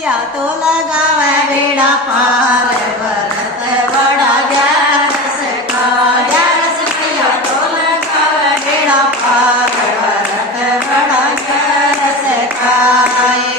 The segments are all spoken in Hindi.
मैया तो लगावे बेड़ा पार भरत बड़ा ग्यारस का। ग्यारस मैया तो लगावे बेड़ा पार भरत बड़ा ग्यारस का।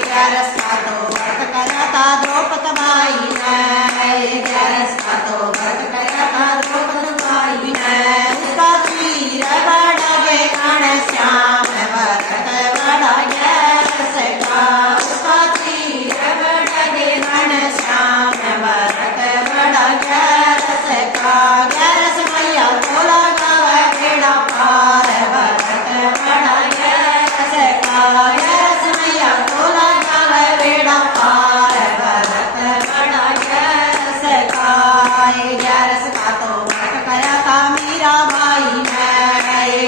ग्यारस का तो व्रत करा था द्रौपदी माई ने। ग्यारस का तो व्रत करा था द्रौपदी माई ने। उसका तीर बड़ा गे घनश्याम भरत बड़ा ग्यारस का। उसका तीर बड़ा गे घनश्याम भरत बड़ा ग्यारस का। ग्यारस मैया तो लगावे बेड़ा पार भरत बड़ा ग्यारस का। ग्यारस मैया तो लगावे बेड़ा पार भरत बड़ा ग्यारस का। ग्यारस का तो व्रत करा था मीरा बाई ने।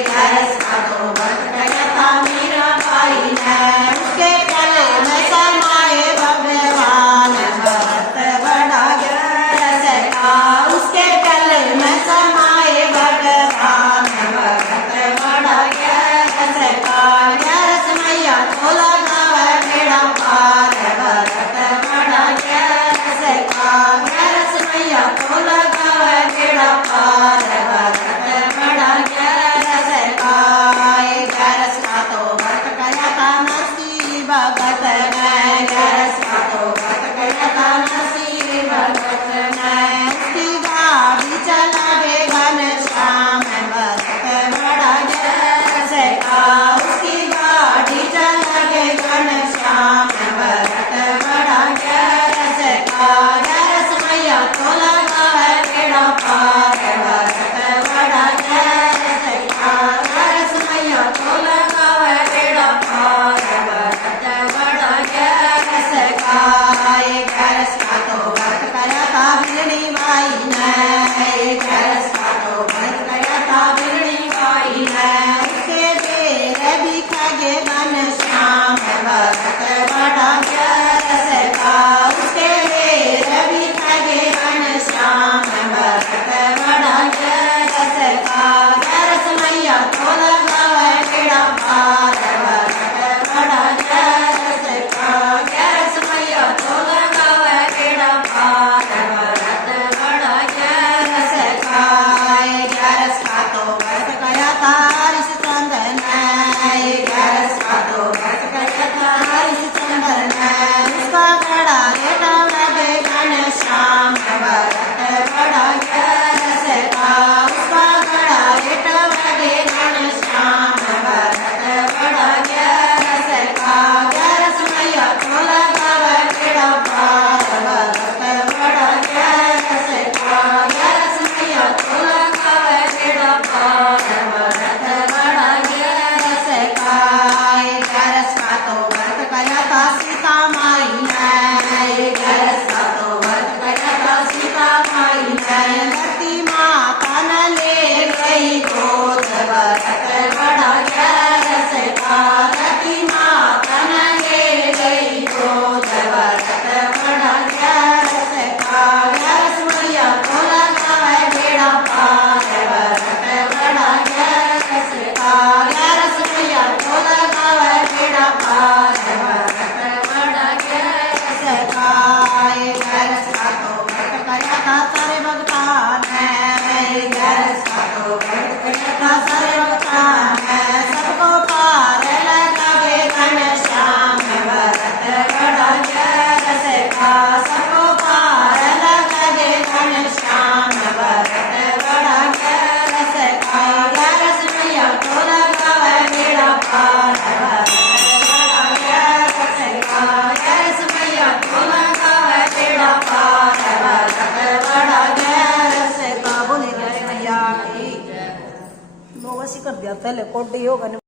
ग्यारस का तो व्रत करा था मीरा बाई ने। उसके गले में समाए भगवान भरत बड़ा ग्यारस का। उसके गले में समाए भगवान भरत बड़ा ग्यारस का। ग्यारस मैया तो लगावे बेड़ा पार भरत बड़ा ग्यारस का। ग्यारस मैया तो लगावे बेड़ा पार भरत बड़ा ग्यारस का। ग्यारस का तो व्रत करा था नरसिंह भगत ने। ग्यारस का तो व्रत करा था नरसिंह भगत ने। उसकी गाड़ी चला गे घनश्याम भरत बड़ा ग्यारस का। उसकी गाड़ी चला गे घनश्याम भरत बड़ा ग्यारस का। ग्यारस मैया तो लगावे बेड़ा पार भरत बड़ा ग्यारस का। ग्यारस मैया तो लगावे बेड़ा पार भरत बड़ा ग्यारस का। ग्यारस का तो व्रत करा था बिरणी बाई ने। ग्यारस का तो व्रत करा था बिरणी बाई ने। उसके देर भी खागे घनश्याम भरत बड़ा ग्यारस का। उसके देर भी खागे घनश्याम भरत बड़ा ग्यारस का। ग्यारस मैया तो लगावे बेड़ा पार भरत बड़ा ग्यारस का। ग्यारस मैया तो लगावे बेड़ा पार भरत बड़ा ग्यारस का। ग्यारस का तो व्रत करा था हरिश्चंद्र ने। ग्यारस का तो व्रत करा था हरिश्चंद्र ने। उसका घड़ा रेटा लगे घनश्याम भरत बड़ा ग्यारस का। उसका घड़ा रेटा लगे घनश्याम भरत बड़ा ग्यारस का। ग्यारस मैया तो लगावे बेड़ा पार भरत बड़ा ग्यारस का। ग्यारस मैया तो लगावे बेड़ा पार भरत बड़ा ग्यारस का। ग्यारस का तो व्रत करा था सीता माई ने। ग्यारस का तो व्रत करा था सीता माई ने। धरती माता न ले गई गोद भरत बड़ा ग्यारस का। धरती माता न ले गई गोद भरत बड़ा ग्यारस का। ग्यारस मैया तो लगावे बेड़ा पार भरत बड़ा ग्यारस का। ग्यारस मैया तो लगावे बेड़ा पार भरत बड़ा ग्यारस का। ग्यारस का तो व्रत करा था सारे भगता ने। ग्यारस का तो व्रत करा था सारे भगता ने। सबको पार लगावे घनश्याम भरत बड़ा ग्यारस का। सबको पार लगावे घनश्याम भरत बड़ा ग्यारस का। ग्यारस मैया तो लगावे बेड़ा पार भरत बड़ा ग्यारस का। ग्यारस मैया तो लगावे बेड़ा पार भरत बड़ा ग्यारस का। बोले गए मैया की लोग ऐसी कर दिया पहले कोटी होगा।